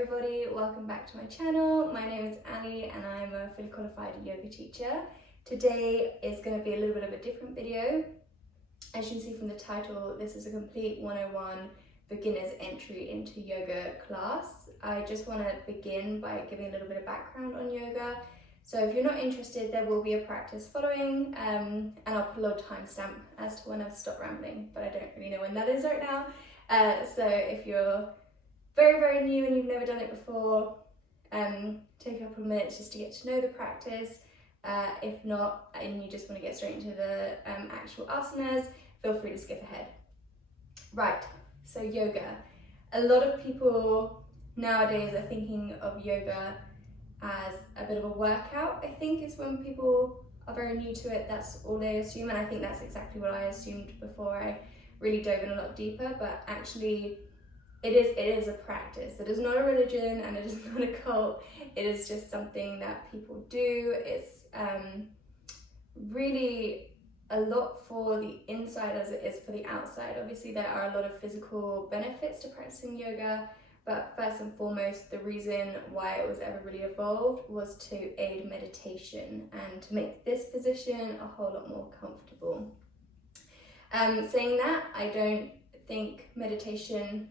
everybody, welcome back to my channel. My name is Ali and I'm a fully qualified yoga teacher. Today is going to be a little bit of a different video. As you can see from the title, this is a complete 101 beginner's entry into yoga class. I just want to begin by giving a little bit of background on yoga. So if you're not interested, there will be a practice following and I'll put a little timestamp as to when I've stopped rambling, but I don't really know when that is right now. So if you're very new and you've never done it before, take a couple of minutes just to get to know the practice. If not, and you just want to get straight into the actual asanas, feel free to skip ahead. Right, so yoga. A lot of people nowadays are thinking of yoga as a bit of a workout. I think is when people are very new to it, that's all they assume, and I think that's exactly what I assumed before I really dove in a lot deeper. But actually it is a practice. It is not a religion and it is not a cult. It is just something that people do. It's really a lot for the inside as it is for the outside. Obviously there are a lot of physical benefits to practicing yoga, but first and foremost, the reason why it was ever really evolved was to aid meditation and to make this position a whole lot more comfortable. Saying that, I don't think meditation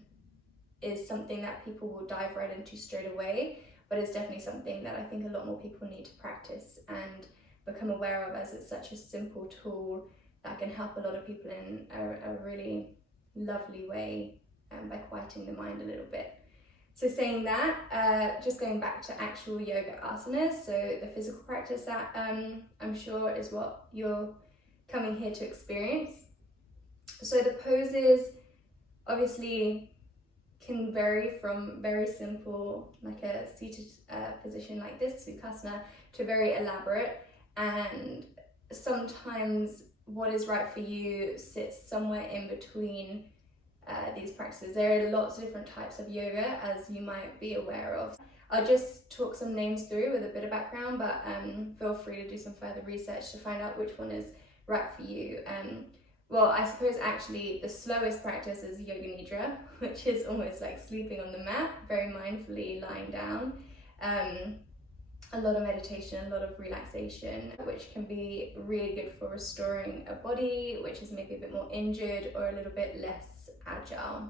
is something that people will dive right into straight away, but it's definitely something that I think a lot more people need to practice and become aware of, as it's such a simple tool that can help a lot of people in a really lovely way by quieting the mind a little bit. So saying that, just going back to actual yoga asanas, so the physical practice that I'm sure is what you're coming here to experience. So the poses obviously can vary from very simple, like a seated position like this, Sukhasana, to very elaborate, and sometimes what is right for you sits somewhere in between these practices. There are lots of different types of yoga, as you might be aware of. I'll just talk some names through with a bit of background, but feel free to do some further research to find out which one is right for you. Well, I suppose actually the slowest practice is Yoga Nidra, which is almost like sleeping on the mat, very mindfully lying down. A lot of meditation, a lot of relaxation, which can be really good for restoring a body which is maybe a bit more injured or a little bit less agile.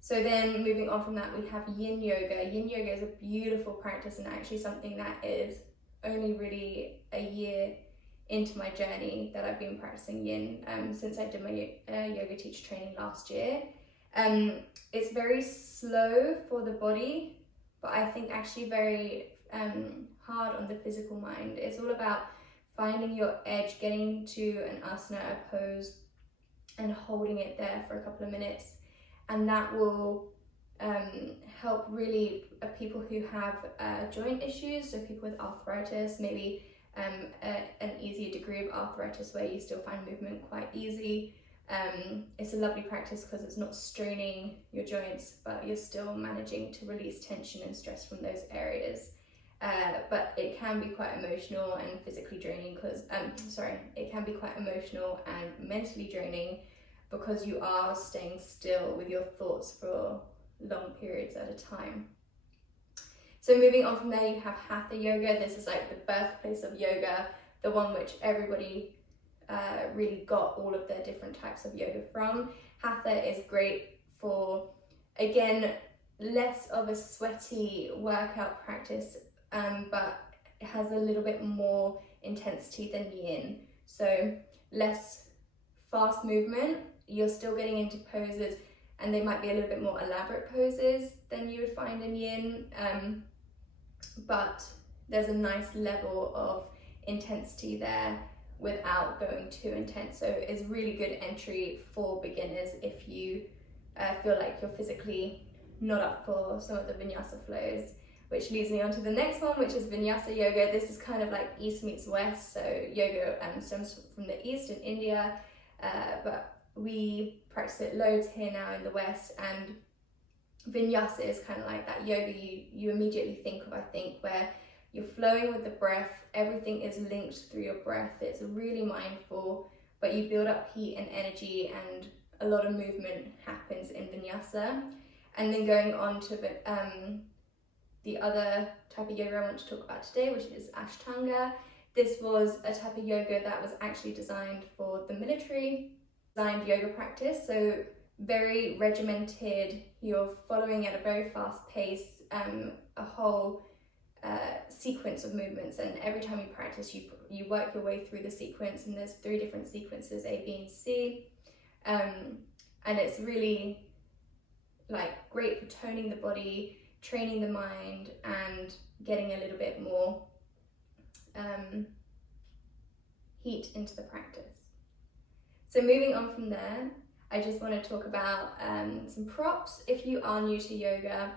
So then moving on from that, we have Yin Yoga. Yin Yoga is a beautiful practice and actually something that is only really a year into my journey that I've been practicing Yin since I did my yoga teacher training last year. It's very slow for the body, but I think actually very hard on the physical mind. It's all about finding your edge, getting to an asana, a pose, and holding it there for a couple of minutes, and that will help really people who have joint issues, so people with arthritis, maybe an easier degree of arthritis where you still find movement quite easy. It's a lovely practice because it's not straining your joints, but you're still managing to release tension and stress from those areas. But it can be quite emotional and physically draining because, it can be quite emotional and mentally draining because you are staying still with your thoughts for long periods at a time. So moving on from there, you have Hatha Yoga. This is like the birthplace of yoga, the one which everybody really got all of their different types of yoga from. Hatha is great for, again, less of a sweaty workout practice, but it has a little bit more intensity than Yin. So less fast movement, you're still getting into poses, and they might be a little bit more elaborate poses than you would find in Yin, but there's a nice level of intensity there without going too intense. So it's really good entry for beginners if you feel like you're physically not up for some of the vinyasa flows, which leads me on to the next one, which is Vinyasa Yoga. This is kind of like East meets West, so yoga stems from the East in India, but we practice it loads here now in the West, and Vinyasa is kind of like that yoga you immediately think of, I think, where you're flowing with the breath, everything is linked through your breath, it's really mindful, but you build up heat and energy, and a lot of movement happens in Vinyasa. And then going on to the other type of yoga I want to talk about today, which is Ashtanga. This was a type of yoga that was actually designed for the military, designed yoga practice, so very regimented. You're following at a very fast pace, a whole sequence of movements, and every time you practice you work your way through the sequence, and there's 3 different sequences, A, B and C, and it's really like great for toning the body, training the mind, and getting a little bit more heat into the practice. So moving on from there, I just want to talk about some props. If you are new to yoga,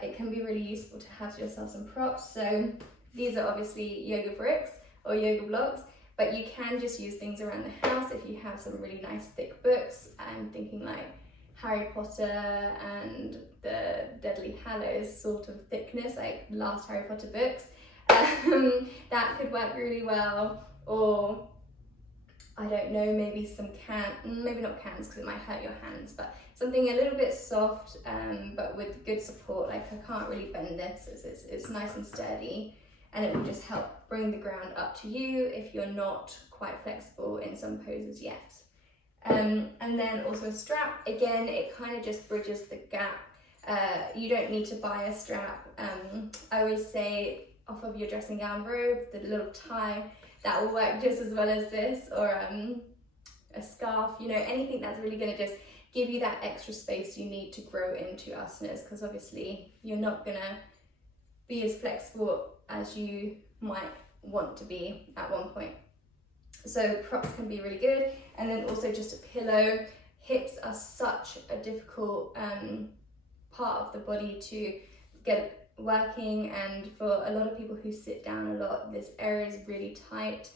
it can be really useful to have yourself some props. So these are obviously yoga bricks or yoga blocks, but you can just use things around the house if you have some really nice thick books. I'm thinking like Harry Potter and the Deathly Hallows sort of thickness, like last Harry Potter books. That could work really well. Or I don't know, maybe some maybe not cans because it might hurt your hands, but something a little bit soft, but with good support. Like I can't really bend this, it's nice and sturdy, and it will just help bring the ground up to you if you're not quite flexible in some poses yet. And then also a strap. Again, it kind of just bridges the gap. You don't need to buy a strap. I always say off of your dressing gown robe, the little tie, that will work just as well as this, or a scarf, you know, anything that's really going to just give you that extra space you need to grow into asanas, because obviously you're not going to be as flexible as you might want to be at one point. So props can be really good. And then also just a pillow. Hips are such a difficult part of the body to get working, and for a lot of people who sit down a lot, this area is really tight.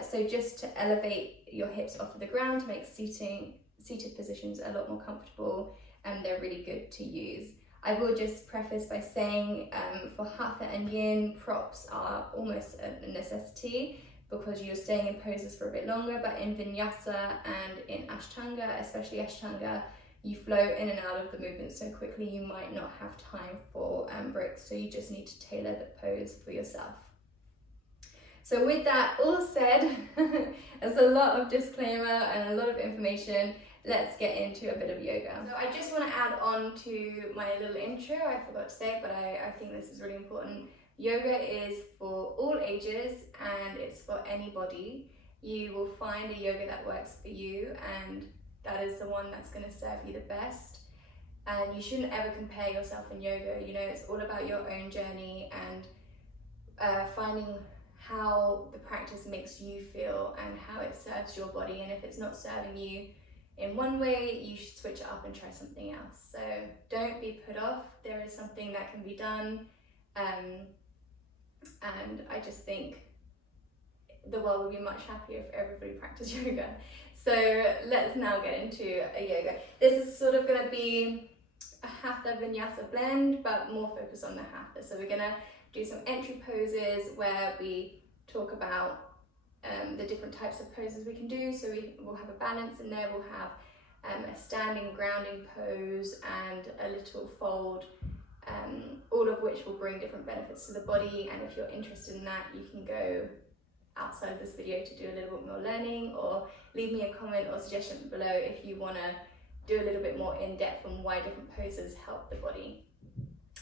So just to elevate your hips off of the ground to make seated positions a lot more comfortable, and they're really good to use. I will just preface by saying for Hatha and Yin, props are almost a necessity because you're staying in poses for a bit longer, but in Vinyasa and in Ashtanga, especially Ashtanga, you flow in and out of the movement so quickly you might not have time for bricks, so you just need to tailor the pose for yourself. So with that all said, there's a lot of disclaimer and a lot of information. Let's get into a bit of yoga. So I just want to add on to my little intro. I forgot to say it, but I think this is really important. Yoga is for all ages and it's for anybody. You will find a yoga that works for you, and that is the one that's going to serve you the best. And you shouldn't ever compare yourself in yoga. You know, it's all about your own journey and finding how the practice makes you feel and how it serves your body. And if it's not serving you in one way, you should switch it up and try something else. So don't be put off. There is something that can be done. And I just think the world would be much happier if everybody practiced yoga. So let's now get into a yoga. This is sort of going to be a Hatha Vinyasa blend, but more focused on the Hatha. So we're going to do some entry poses where we talk about the different types of poses we can do. So we'll have a balance in there, we'll have a standing grounding pose and a little fold, all of which will bring different benefits to the body. And if you're interested in that, you can go outside of this video to do a little bit more learning, or leave me a comment or suggestion below if you want to do a little bit more in depth on why different poses help the body.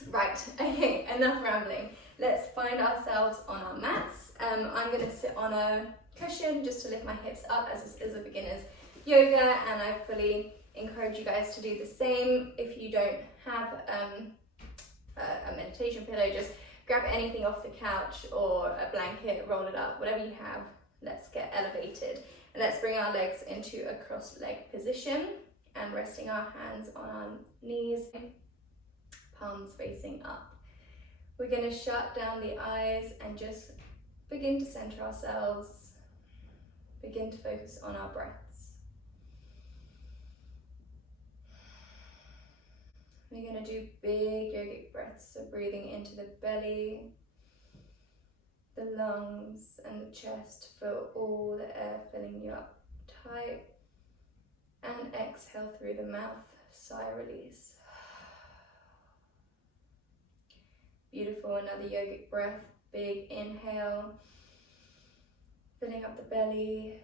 Right, okay, enough rambling. Let's find ourselves on our mats. I'm going to sit on a cushion just to lift my hips up as this is a beginner's yoga, and I fully encourage you guys to do the same. If you don't have a meditation pillow, just grab anything off the couch or a blanket, roll it up, whatever you have. Let's get elevated. And let's bring our legs into a cross-leg position and resting our hands on our knees, palms facing up. We're going to shut down the eyes and just begin to center ourselves, begin to focus on our breaths. We're going to do big yogic breaths, so breathing into the belly, the lungs and the chest, feel all the air filling you up tight, and exhale through the mouth, sigh release. Beautiful, another yogic breath. Big inhale, filling up the belly,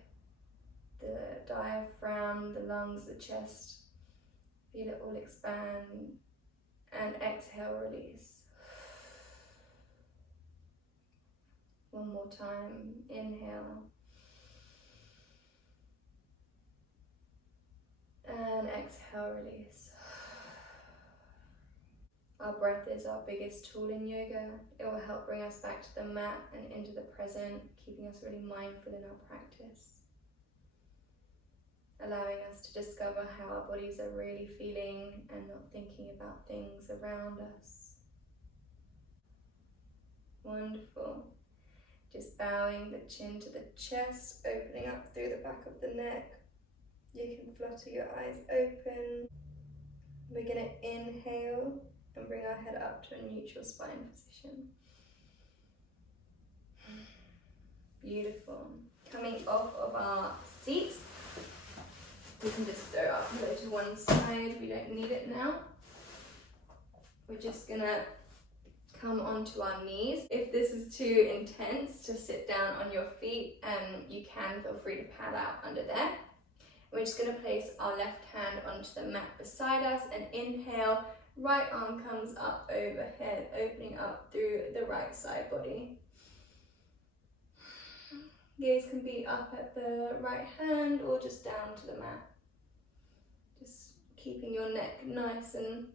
the diaphragm, the lungs, the chest. Feel it all expand. And exhale, release. One more time. Inhale. And exhale, release. Our breath is our biggest tool in yoga. It will help bring us back to the mat and into the present, keeping us really mindful in our practice. Allowing us to discover how our bodies are really feeling and not thinking about things around us. Wonderful. Just bowing the chin to the chest, opening up through the back of the neck. You can flutter your eyes open. We're going to inhale and bring our head up to a neutral spine position. Beautiful. Coming off of our seat, we can just throw our pillow to one side. We don't need it now. We're just going to come onto our knees. If this is too intense to sit down on your feet, you can feel free to pad out under there. We're just going to place our left hand onto the mat beside us and inhale. Right arm comes up overhead, opening up through the right side body. Gaze can be up at the right hand or just down to the mat. Just keeping your neck nice and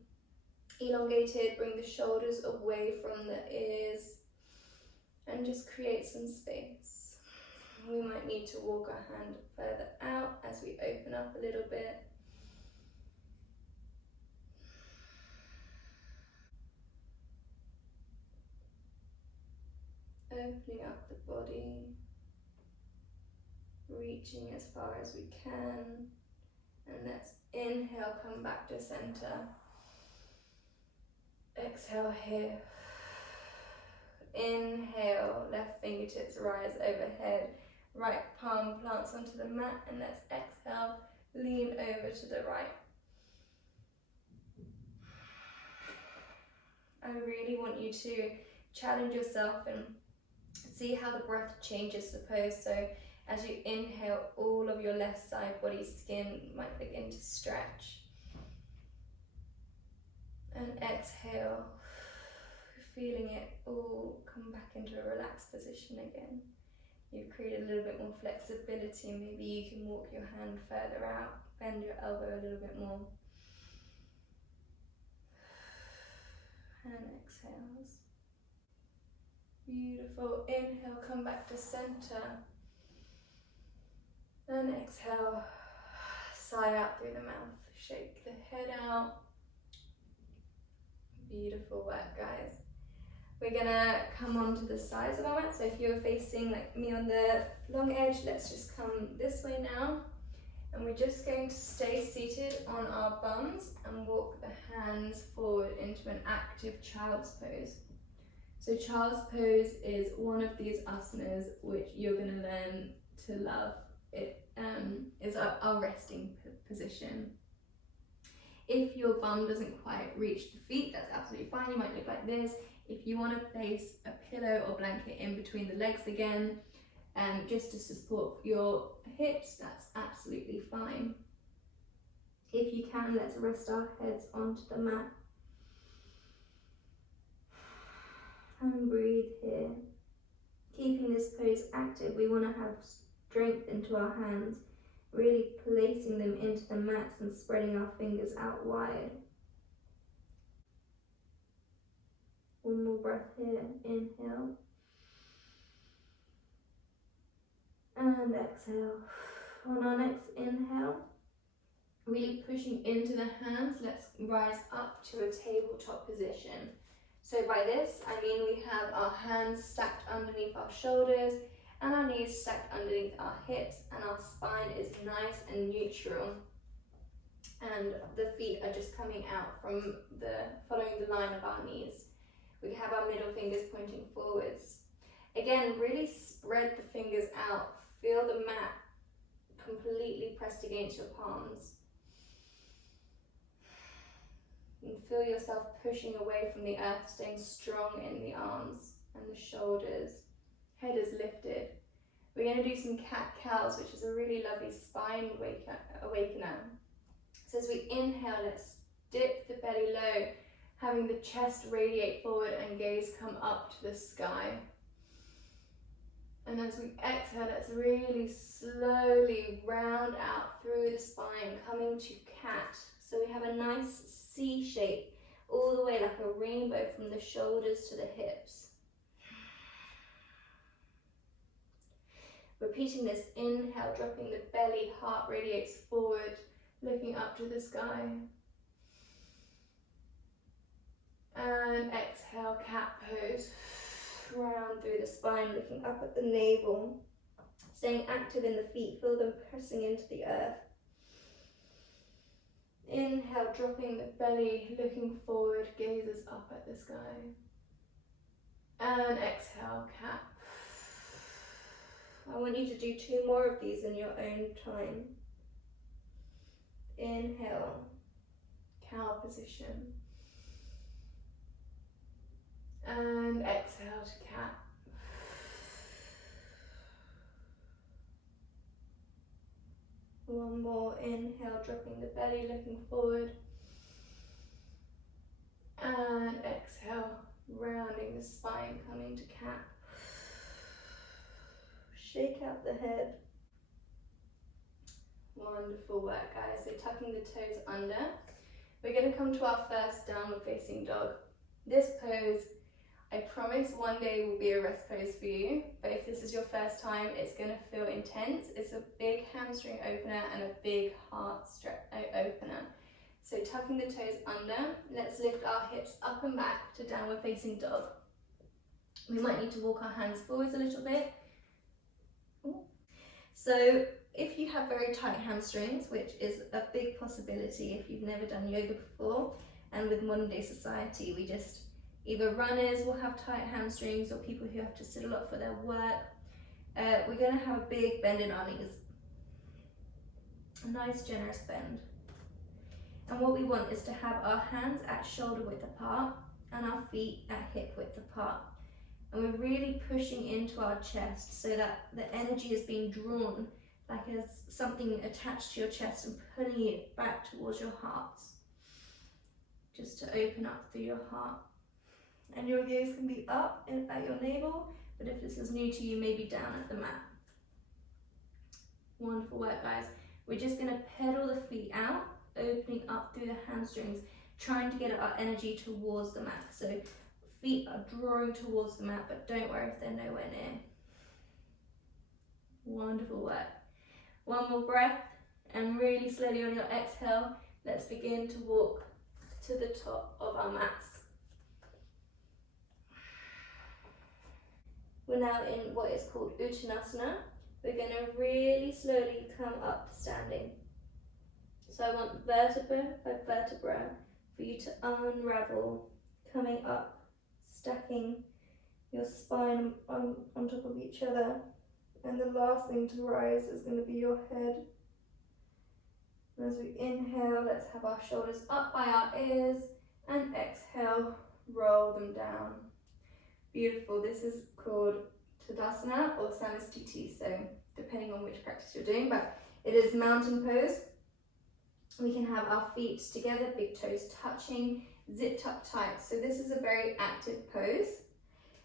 elongated. Bring the shoulders away from the ears and just create some space. We might need to walk our hand further out as we open up a little bit. Opening up the body, reaching as far as we can, and let's inhale, come back to center. Exhale here. Inhale, left fingertips rise overhead, right palm plants onto the mat, and let's exhale, lean over to the right. I really want you to challenge yourself and see how the breath changes the pose. So as you inhale, all of your left side body skin might begin to stretch. And exhale, feeling it all come back into a relaxed position again. You've created a little bit more flexibility. Maybe you can walk your hand further out, bend your elbow a little bit more. And exhales. Beautiful. Inhale, come back to center. And exhale, sigh out through the mouth. Shake the head out. Beautiful work, guys. We're gonna come onto the sides of our mat. So if you're facing like me on the long edge, let's just come this way now. And we're just going to stay seated on our bums and walk the hands forward into an active child's pose. So child's pose is one of these asanas which you're going to learn to love. It is our resting position. If your bum doesn't quite reach the feet, that's absolutely fine. You might look like this. If you want to place a pillow or blanket in between the legs again, just to support your hips, that's absolutely fine. If you can, let's rest our heads onto the mat. And breathe here. Keeping this pose active, we want to have strength into our hands, really placing them into the mats and spreading our fingers out wide. One more breath here. Inhale. And exhale. On our next inhale, really pushing into the hands, let's rise up to a tabletop position. So by this, I mean we have our hands stacked underneath our shoulders and our knees stacked underneath our hips, and our spine is nice and neutral. And the feet are just coming out from following the line of our knees. We have our middle fingers pointing forwards. Again, really spread the fingers out. Feel the mat completely pressed against your palms. And feel yourself pushing away from the earth, staying strong in the arms and the shoulders. Head is lifted. We're going to do some cat-cows, which is a really lovely spine awakener. So as we inhale, let's dip the belly low, having the chest radiate forward and gaze come up to the sky. And as we exhale, let's really slowly round out through the spine, coming to cat. So we have a nice C shape, all the way like a rainbow from the shoulders to the hips. Repeating this inhale, dropping the belly, heart radiates forward, looking up to the sky. And exhale, cat pose. Round through the spine, looking up at the navel. Staying active in the feet, feel them pressing into the earth. Inhale, dropping the belly, looking forward, gazes up at the sky. And exhale, cat. I want you to do 2 more of these in your own time. Inhale, cow position. And exhale to cat. One more, inhale, dropping the belly, looking forward. And exhale, rounding the spine, coming to cat. Shake out the head. Wonderful work, guys. So tucking the toes under. We're going to come to our first downward facing dog. This pose, I promise one day will be a rest pose for you, but if this is your first time, it's going to feel intense. It's a big hamstring opener and a big heart opener. So tucking the toes under, let's lift our hips up and back to downward facing dog. We might need to walk our hands forwards a little bit. So if you have very tight hamstrings, which is a big possibility if you've never done yoga before, and with modern day society, we just, either runners will have tight hamstrings or people who have to sit a lot for their work, we're going to have a big bend in our knees. A nice generous bend. And what we want is to have our hands at shoulder width apart and our feet at hip width apart. And we're really pushing into our chest so that the energy is being drawn like as something attached to your chest and pulling it back towards your heart. Just to open up through your heart. And your gaze can be up at your navel, but if this is new to you, maybe down at the mat. Wonderful work, guys. We're just going to pedal the feet out, opening up through the hamstrings, trying to get our energy towards the mat. So feet are drawing towards the mat, but don't worry if they're nowhere near. Wonderful work. One more breath, and really slowly on your exhale, let's begin to walk to the top of our mats. We're now in what is called Uttanasana. We're going to really slowly come up to standing. So I want vertebra by vertebra for you to unravel, coming up, stacking your spine on top of each other. And the last thing to rise is going to be your head. And as we inhale, let's have our shoulders up by our ears, and exhale, roll them down. Beautiful. This is called Tadasana or Samastiti, so depending on which practice you're doing, but it is mountain pose. We can have our feet together, big toes touching, zipped up tight. So this is a very active pose.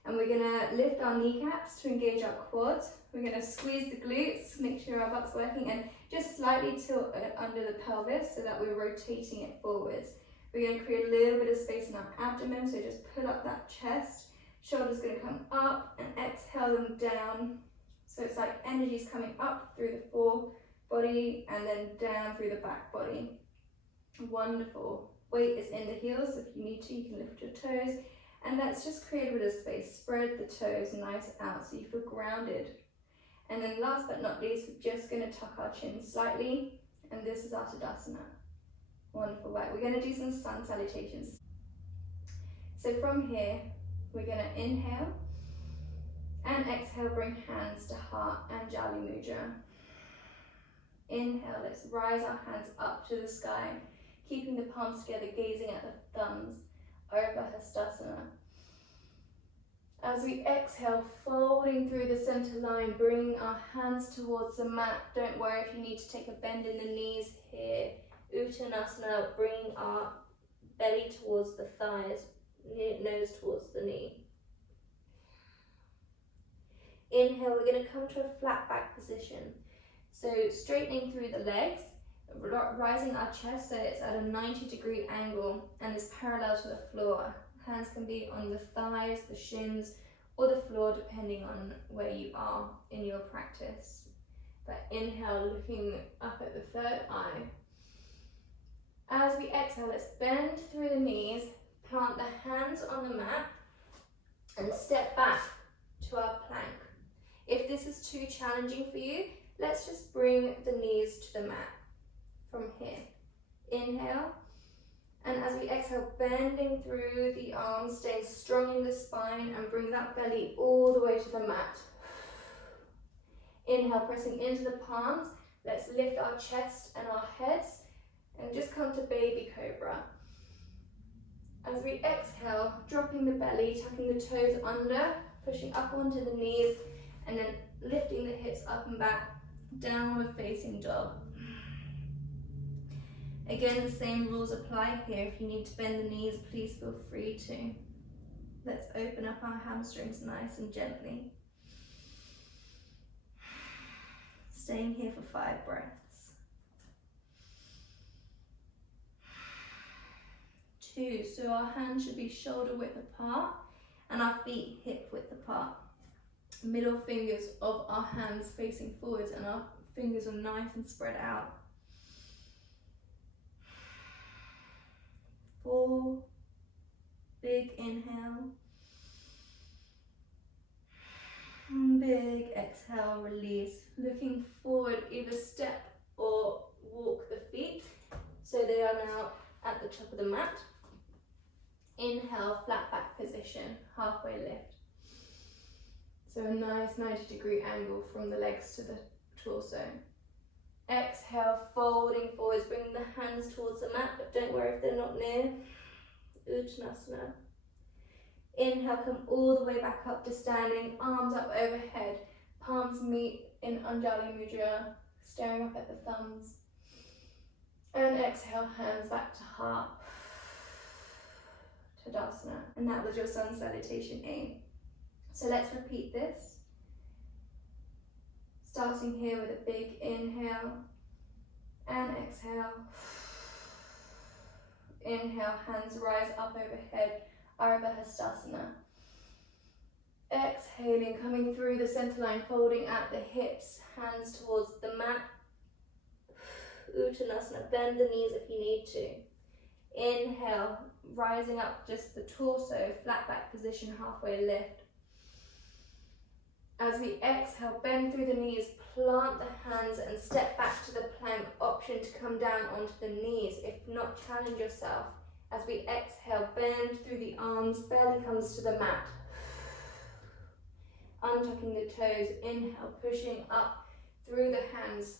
And we're going to lift our kneecaps to engage our quads. We're going to squeeze the glutes, make sure our butt's working, and just slightly tilt it under the pelvis so that we're rotating it forwards. We're going to create a little bit of space in our abdomen, so just pull up that chest. Shoulders going to come up and exhale them down. So it's like energy's coming up through the fore body and then down through the back body. Wonderful. Weight is in the heels, so if you need to, you can lift your toes. And let's just create a bit of space. Spread the toes nice out so you feel grounded. And then last but not least, we're just going to tuck our chin slightly. And this is our Tadasana. Wonderful work. We're going to do some sun salutations. So from here, we're going to inhale and exhale, bring hands to heart and Jali Mudra. Inhale, let's rise our hands up to the sky. keeping the palms together, gazing at the thumbs, Ardha Hastasana. As we exhale, folding through the center line, bringing our hands towards the mat. Don't worry if you need to take a bend in the knees here. Uttanasana, bringing our belly towards the thighs, nose towards the knee. Inhale, we're going to come to a flat back position. So straightening through the legs, rising our chest so it's at a 90-degree angle and is parallel to the floor. Hands can be on the thighs, the shins, or the floor depending on where you are in your practice. But inhale, looking up at the third eye. As we exhale, let's bend through the knees, plant the hands on the mat, and step back to our plank. If this is too challenging for you, let's just bring the knees to the mat from here. Inhale, and as we exhale, bending through the arms, staying strong in the spine, and bring that belly all the way to the mat. Inhale, pressing into the palms. Let's lift our chest and our heads and just come to baby cobra. As we exhale, dropping the belly, tucking the toes under, pushing up onto the knees, and then lifting the hips up and back, downward facing dog. Again, the same rules apply here. If you need to bend the knees, please feel free to. Let's open up our hamstrings nice and gently. Staying here for 5 breaths. 2, so our hands should be shoulder width apart and our feet hip width apart. Middle fingers of our hands facing forwards and our fingers are nice and spread out. 4, big inhale. Big exhale, release. Looking forward, either step or walk the feet so they are now at the top of the mat. Inhale, flat back position, halfway lift. So a nice 90-degree angle from the legs to the torso. Exhale, folding forwards, bringing the hands towards the mat, but don't worry if they're not near. Uttanasana. Inhale, come all the way back up to standing, arms up overhead, palms meet in Anjali Mudra, staring up at the thumbs. And exhale, hands back to heart. Tadasana. And that was your sun salutation aim. So let's repeat this. Starting here with a big inhale and exhale. Inhale, hands rise up overhead, Ardha Hastasana. Exhaling, coming through the center line, folding at the hips, hands towards the mat. Uttanasana, bend the knees if you need to. Inhale, rising up just the torso, flat back position, halfway lift. As we exhale, bend through the knees, plant the hands and step back to the plank. Option to come down onto the knees. If not, challenge yourself. As we exhale, bend through the arms, belly comes to the mat. Untucking the toes, inhale, pushing up through the hands.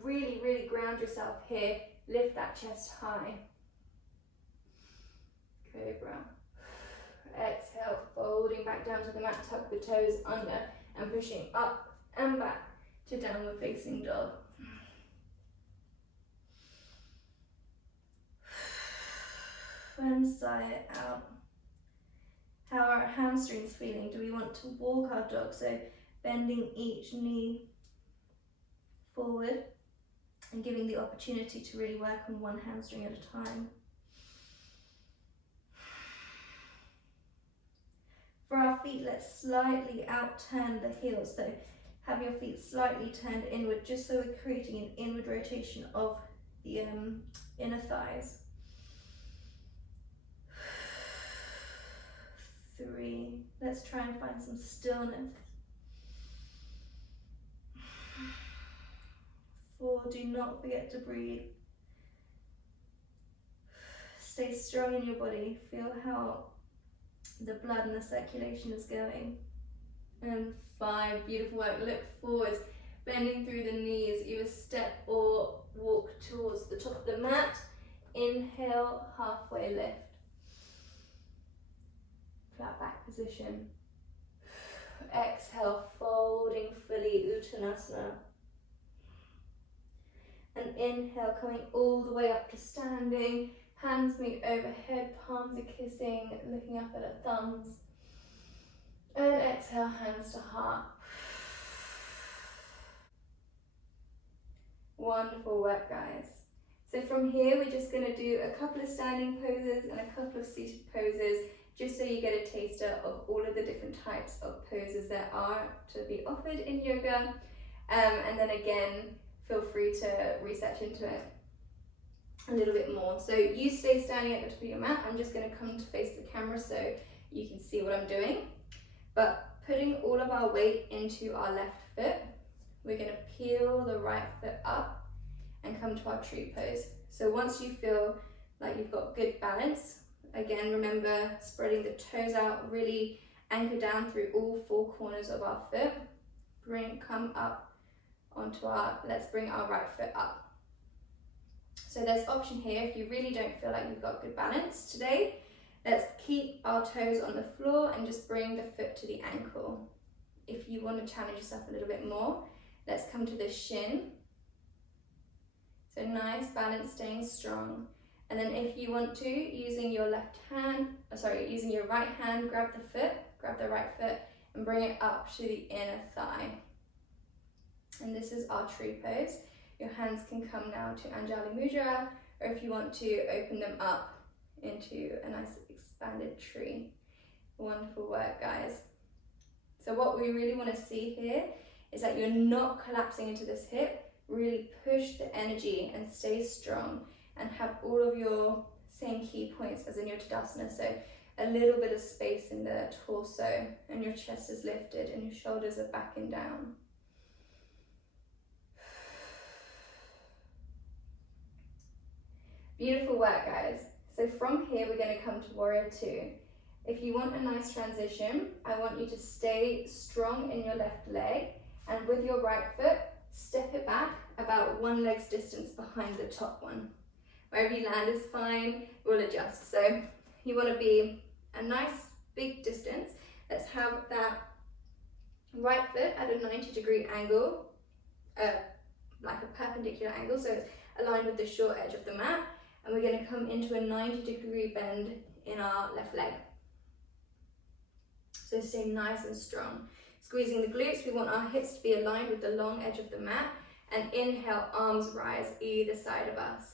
Really, really ground yourself here. Lift that chest high. Cobra. Exhale, folding back down to the mat, tuck the toes under and pushing up and back to downward facing dog. And sigh it out. How are our hamstrings feeling? Do we want to walk our dog? So bending each knee forward and giving the opportunity to really work on one hamstring at a time. For our feet, let's slightly out-turn the heels. So have your feet slightly turned inward, just so we're creating an inward rotation of the inner thighs. 3, let's try and find some stillness. 4, do not forget to breathe. Stay strong in your body. Feel how the blood and the circulation is going. And 5, beautiful work. Look forwards, bending through the knees, either step or walk towards the top of the mat. Inhale, halfway lift. Flat back position. Exhale, folding fully, Uttanasana. And inhale, coming all the way up to standing. Hands meet overhead, palms are kissing, looking up at our thumbs. And exhale, hands to heart. Wonderful work, guys. So from here, we're just going to do a couple of standing poses and a couple of seated poses, just so you get a taster of all of the different types of poses there are to be offered in yoga. And then again, feel free to research into it a little bit more. So you stay standing at the top of your mat. I'm just going to come to face the camera so you can see what I'm doing. But putting all of our weight into our left foot, we're going to peel the right foot up and come to our tree pose. So once you feel like you've got good balance, again, remember spreading the toes out, really anchor down through all four corners of our foot. Come up onto let's bring our right foot up. So there's option here if you really don't feel like you've got good balance today. Let's keep our toes on the floor and just bring the foot to the ankle. If you want to challenge yourself a little bit more, let's come to the shin. So nice balance, staying strong. And then if you want to, using your using your right hand, grab the right foot and bring it up to the inner thigh. And this is our tree pose. Your hands can come now to Anjali Mudra, or if you want to, open them up into a nice expanded tree. Wonderful work, guys. So what we really want to see here is that you're not collapsing into this hip. Really push the energy and stay strong and have all of your same key points as in your Tadasana. So a little bit of space in the torso, and your chest is lifted and your shoulders are backing down. Beautiful work, guys. So from here, we're going to come to Warrior Two. If you want a nice transition, I want you to stay strong in your left leg, and with your right foot, step it back about one leg's distance behind the top one. Wherever you land is fine, we'll adjust. So you want to be a nice big distance. Let's have that right foot at a 90-degree angle, like a perpendicular angle, so it's aligned with the short edge of the mat. And we're going to come into a 90-degree bend in our left leg. So stay nice and strong. Squeezing the glutes, we want our hips to be aligned with the long edge of the mat. And inhale, arms rise either side of us.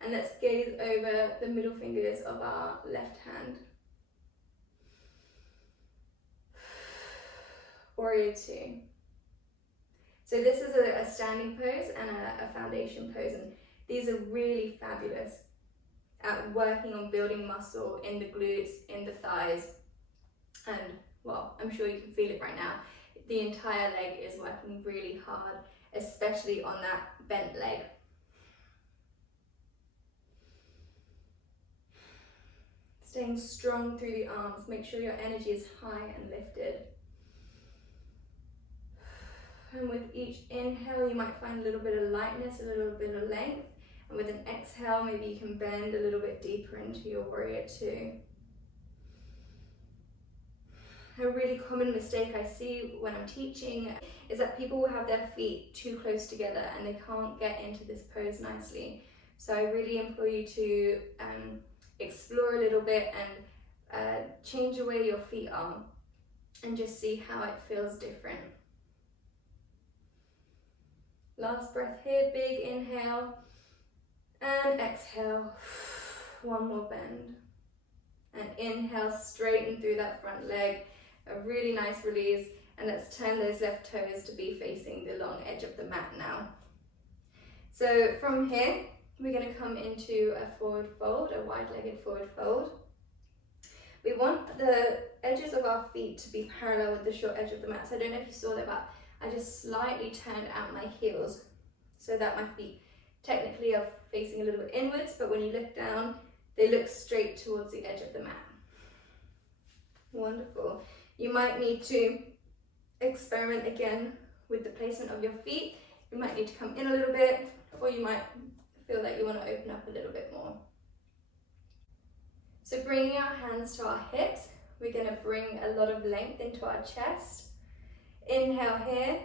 And let's gaze over the middle fingers of our left hand. Warrior Two. So this is a standing pose and a foundation pose, and these are really fabulous at working on building muscle in the glutes, in the thighs, and well, I'm sure you can feel it right now. The entire leg is working really hard, especially on that bent leg. Staying strong through the arms, make sure your energy is high and lifted. And with each inhale, you might find a little bit of lightness, a little bit of length. And with an exhale, maybe you can bend a little bit deeper into your Warrior Two. A really common mistake I see when I'm teaching is that people will have their feet too close together and they can't get into this pose nicely. So I really implore you to explore a little bit and change the way your feet are and just see how it feels different. Last breath here, big inhale and exhale. One more bend. And inhale, straighten through that front leg. A really nice release. And let's turn those left toes to be facing the long edge of the mat now. So from here, we're going to come into a forward fold, a wide-legged forward fold. We want the edges of our feet to be parallel with the short edge of the mat. So I don't know if you saw that, but I just slightly turned out my heels so that my feet technically are facing a little bit inwards, but when you look down, they look straight towards the edge of the mat. Wonderful. You might need to experiment again with the placement of your feet. You might need to come in a little bit, or you might feel like you want to open up a little bit more. So bringing our hands to our hips, we're going to bring a lot of length into our chest. Inhale here,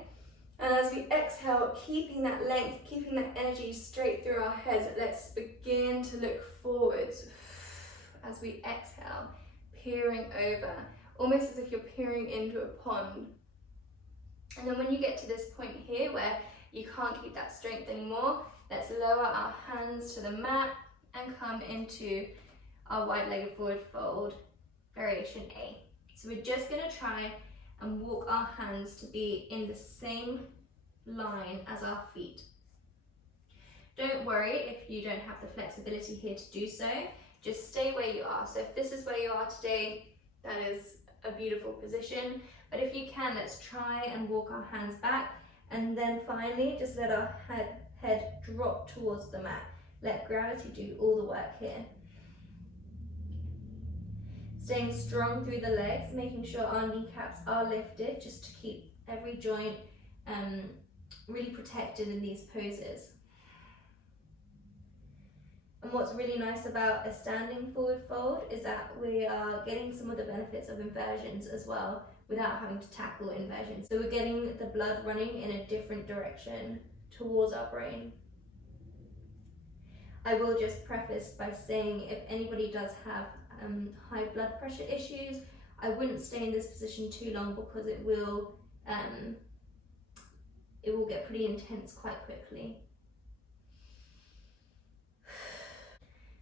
and as we exhale, keeping that length, keeping that energy straight through our heads, let's begin to look forwards as we exhale, peering over, almost as if you're peering into a pond. And then when you get to this point here where you can't keep that strength anymore, let's lower our hands to the mat and come into our wide-legged forward fold, variation A. So we're just going to try and walk our hands to be in the same line as our feet. Don't worry if you don't have the flexibility here to do so, just stay where you are. So if this is where you are today, that is a beautiful position, but if you can, let's try and walk our hands back, and then finally just let our head drop towards the mat. Let gravity do all the work here. Staying strong through the legs, making sure our kneecaps are lifted just to keep every joint really protected in these poses. And what's really nice about a standing forward fold is that we are getting some of the benefits of inversions as well without having to tackle inversions. So we're getting the blood running in a different direction towards our brain. I will just preface by saying if anybody does have high blood pressure issues, I wouldn't stay in this position too long because it will get pretty intense quite quickly.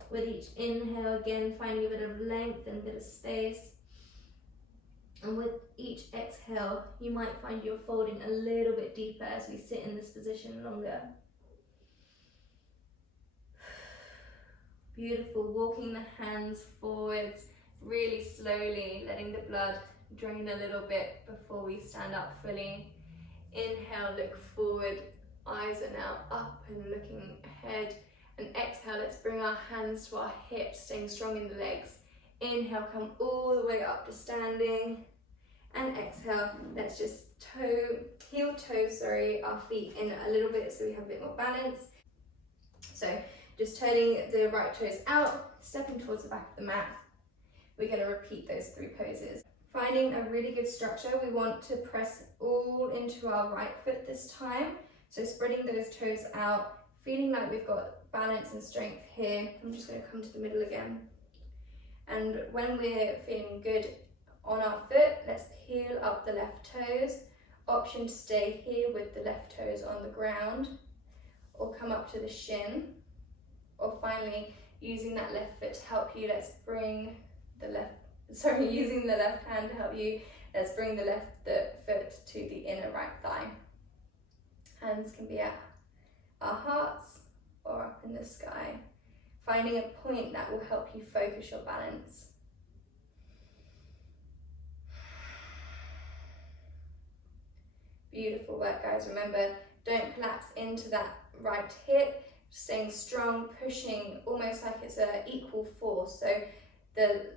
With each inhale, again, finding a bit of length and a bit of space. And with each exhale, you might find you're folding a little bit deeper as we sit in this position longer. Beautiful, walking the hands forwards, really slowly, letting the blood drain a little bit before we stand up fully. Inhale, look forward, eyes are now up and looking ahead. And exhale, let's bring our hands to our hips, staying strong in the legs. Inhale, come all the way up to standing. And exhale, let's just heel toe, our feet in a little bit so we have a bit more balance. So just turning the right toes out, stepping towards the back of the mat. We're going to repeat those 3 poses. Finding a really good structure, we want to press all into our right foot this time. So spreading those toes out, feeling like we've got balance and strength here. I'm just going to come to the middle again. And when we're feeling good on our foot, let's peel up the left toes. Option to stay here with the left toes on the ground, or come up to the shin. Or finally, using that left foot to help you, using the left hand to help you, let's bring the left foot to the inner right thigh. Hands can be at our hearts or up in the sky. Finding a point that will help you focus your balance. Beautiful work, guys. Remember, don't collapse into that right hip. Staying strong, pushing almost like it's an equal force. So the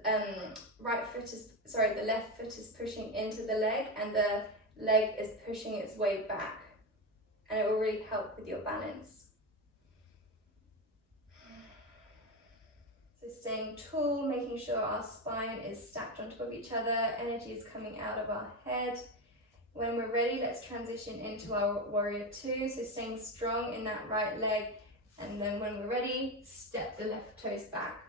left foot is pushing into the leg and the leg is pushing its way back. And it will really help with your balance. So staying tall, making sure our spine is stacked on top of each other, energy is coming out of our head. When we're ready, let's transition into our warrior 2. So staying strong in that right leg. And then when we're ready, step the left toes back.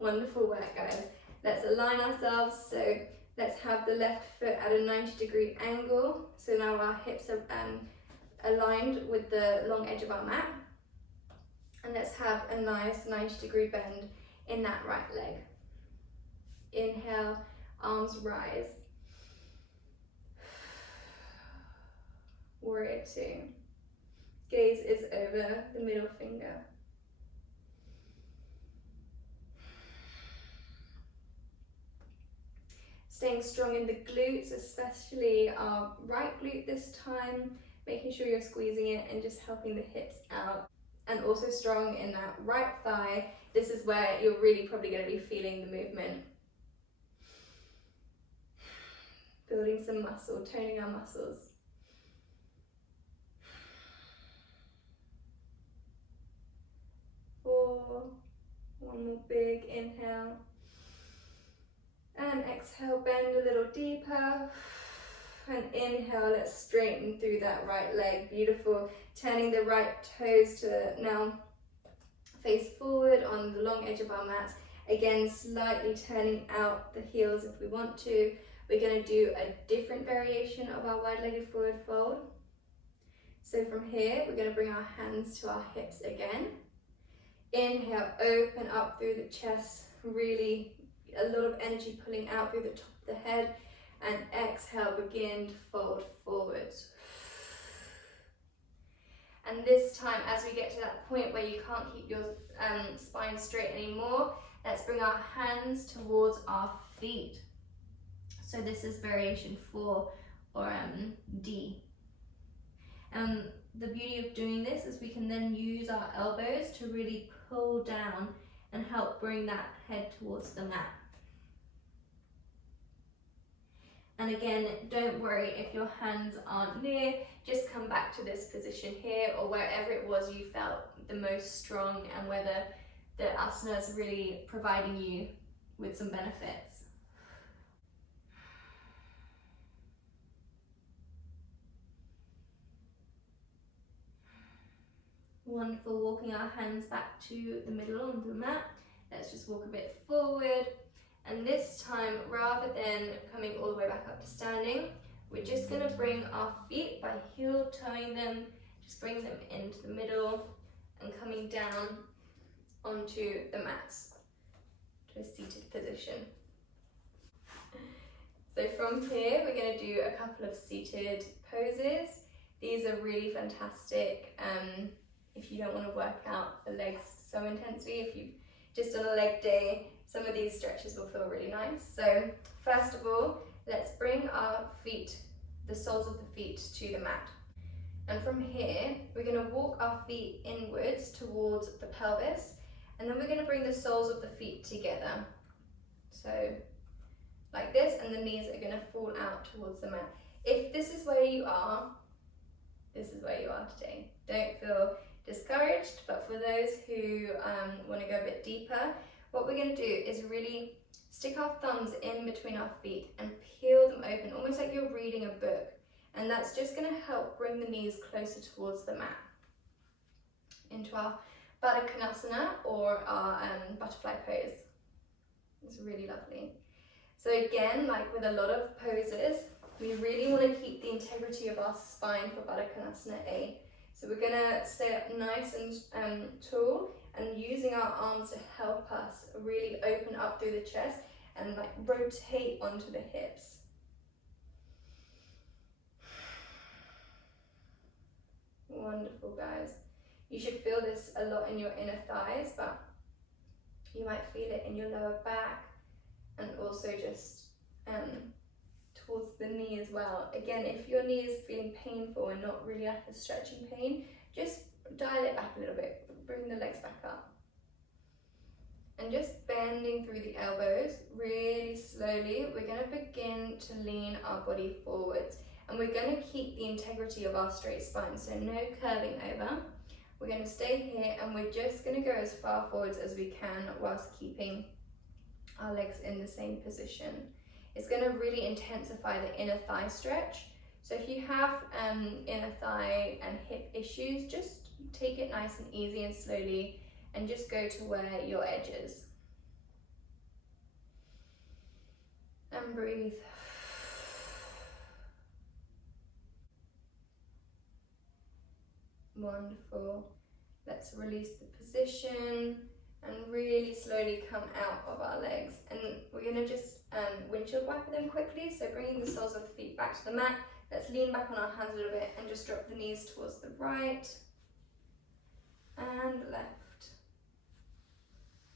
Wonderful work, guys. Let's align ourselves. So let's have the left foot at a 90-degree angle. So now our hips are aligned with the long edge of our mat. And let's have a nice 90-degree bend in that right leg. Inhale, arms rise. Warrior 2. Gaze is over the middle finger. Staying strong in the glutes, especially our right glute this time, making sure you're squeezing it and just helping the hips out. And also strong in that right thigh. This is where you're really probably going to be feeling the movement. Building some muscle, toning our muscles. One more big inhale. And exhale, bend a little deeper. And inhale, let's straighten through that right leg. Beautiful. Turning the right toes to now face forward on the long edge of our mat. Again, slightly turning out the heels if we want to. We're going to do a different variation of our wide-legged forward fold. So from here, we're going to bring our hands to our hips again. Inhale, open up through the chest, really a lot of energy pulling out through the top of the head. And exhale, begin to fold forwards. And this time, as we get to that point where you can't keep your spine straight anymore, let's bring our hands towards our feet. So this is variation 4 or D. The beauty of doing this is we can then use our elbows to really pull down and help bring that head towards the mat. And again, don't worry if your hands aren't near, just come back to this position here or wherever it was you felt the most strong and where the asana is really providing you with some benefits. Wonderful, walking our hands back to the middle onto the mat. Let's just walk a bit forward. And this time, rather than coming all the way back up to standing, we're just going to bring our feet by heel toeing them, just bring them into the middle and coming down onto the mats to a seated position. So from here, we're going to do a couple of seated poses. These are really fantastic if you don't want to work out the legs so intensely. If you've just done a leg day, some of these stretches will feel really nice. So first of all, let's bring our feet, the soles of the feet, to the mat. And from here, we're going to walk our feet inwards towards the pelvis, and then we're going to bring the soles of the feet together. So like this, and the knees are going to fall out towards the mat. If this is where you are, this is where you are today. Don't feel discouraged, but for those who want to go a bit deeper, what we're going to do is really stick our thumbs in between our feet and peel them open, almost like you're reading a book. And that's just going to help bring the knees closer towards the mat. Into our Baddha Konasana or our butterfly pose. It's really lovely. So again, like with a lot of poses, we really want to keep the integrity of our spine for Baddha Konasana A. So we're going to stay up nice and tall, and using our arms to help us really open up through the chest and like rotate onto the hips. Wonderful, guys. You should feel this a lot in your inner thighs, but you might feel it in your lower back and also just towards the knee as well. Again, if your knee is feeling painful and not really like a stretching pain, just dial it back a little bit, bring the legs back up. And just bending through the elbows, really slowly, we're going to begin to lean our body forwards. And we're going to keep the integrity of our straight spine, so no curving over. We're going to stay here and we're just going to go as far forwards as we can whilst keeping our legs in the same position. It's going to really intensify the inner thigh stretch. So if you have inner thigh and hip issues, just take it nice and easy and slowly and just go to where your edge is. And breathe. Wonderful. Let's release the position and really slowly come out of our legs. And we're going to just windshield wiper them quickly. So bringing the soles of the feet back to the mat. Let's lean back on our hands a little bit and just drop the knees towards the right and left.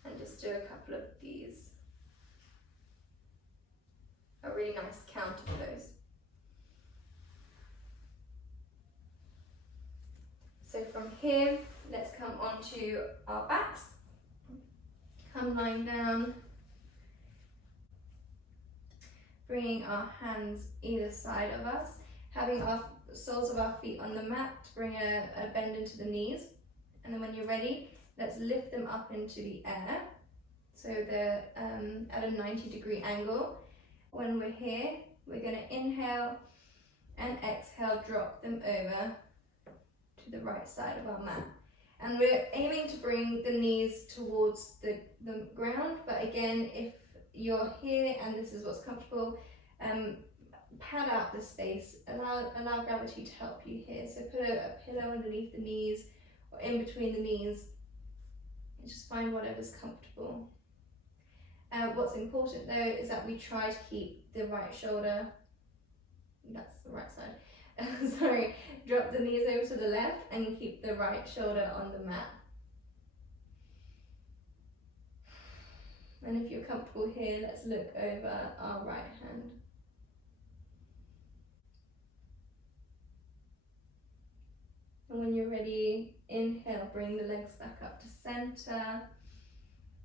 And just do a couple of these. A really nice count of those. So from here, let's come onto our backs. Come lying down. Bringing our hands either side of us. Having our soles of our feet on the mat to bring a bend into the knees. And then when you're ready, let's lift them up into the air. so they're at a 90-degree angle. When we're here, we're going to inhale and exhale, drop them over to the right side of our mat. And we're aiming to bring the knees towards the ground, but again, if you're here and this is what's comfortable, pad out the space, allow gravity to help you here. So put a pillow underneath the knees or in between the knees, and just find whatever's comfortable. What's important though is that we try to keep the right shoulder, that's the right side, sorry, drop the knees over to the left and keep the right shoulder on the mat. And if you're comfortable here, let's look over our right hand. And when you're ready, inhale, bring the legs back up to center,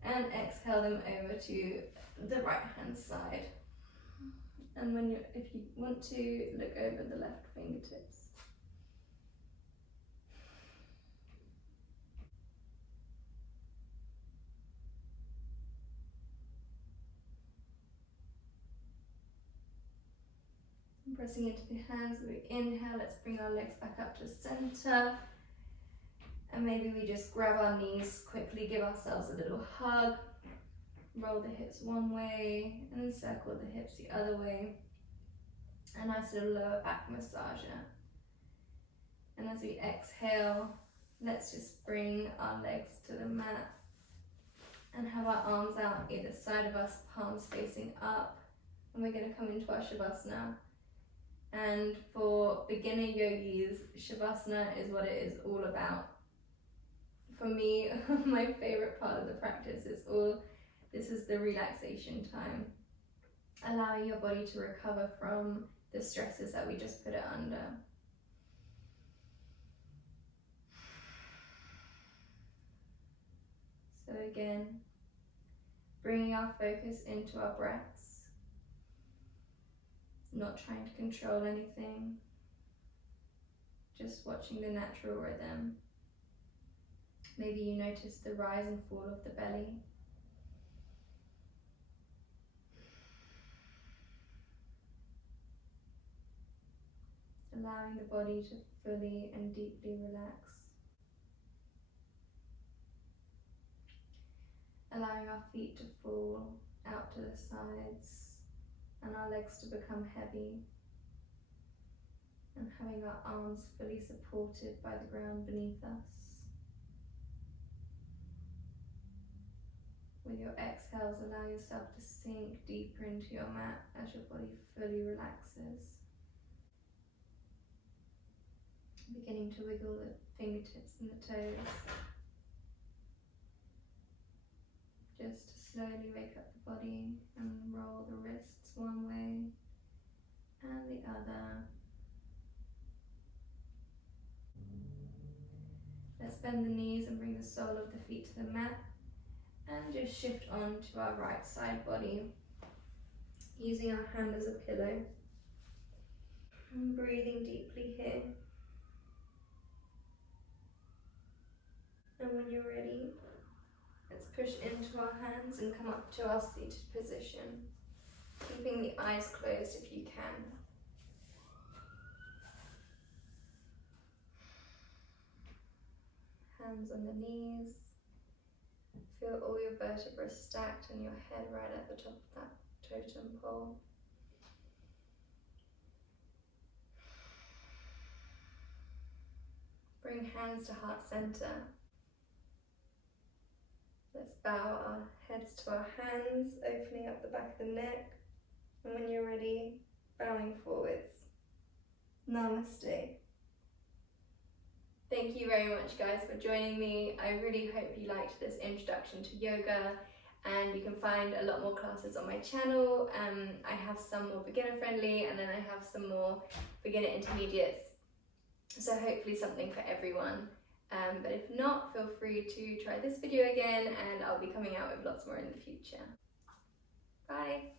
and exhale them over to the right hand side. And if you want to, look over the left fingertips. And pressing into the hands, we inhale, let's bring our legs back up to center. And maybe we just grab our knees quickly, give ourselves a little hug, roll the hips one way, and then circle the hips the other way. A nice little lower back massager. And as we exhale, let's just bring our legs to the mat and have our arms out either side of us, palms facing up. And we're going to come into our Shavasana. And for beginner yogis, Shavasana is what it is all about. For me, my favorite part of the practice is this is the relaxation time, allowing your body to recover from the stresses that we just put it under. So again, bringing our focus into our breaths, not trying to control anything, just watching the natural rhythm. Maybe you notice the rise and fall of the belly. Allowing the body to fully and deeply relax. Allowing our feet to fall out to the sides and our legs to become heavy. And having our arms fully supported by the ground beneath us. With your exhales, allow yourself to sink deeper into your mat as your body fully relaxes. Beginning to wiggle the fingertips and the toes. Just to slowly wake up the body and roll the wrists one way and the other. Let's bend the knees and bring the sole of the feet to the mat. And just shift on to our right side body, using our hand as a pillow. And breathing deeply here. And when you're ready, let's push into our hands and come up to our seated position, keeping the eyes closed if you can. Hands on the knees. Feel all your vertebrae stacked and your head right at the top of that totem pole. Bring hands to heart center. Let's bow our heads to our hands, opening up the back of the neck. And when you're ready, bowing forwards. Namaste. Thank you very much guys for joining me. I really hope you liked this introduction to yoga, and you can find a lot more classes on my channel. I have some more beginner friendly and then I have some more beginner intermediates. So hopefully something for everyone. But if not, feel free to try this video again and I'll be coming out with lots more in the future. Bye!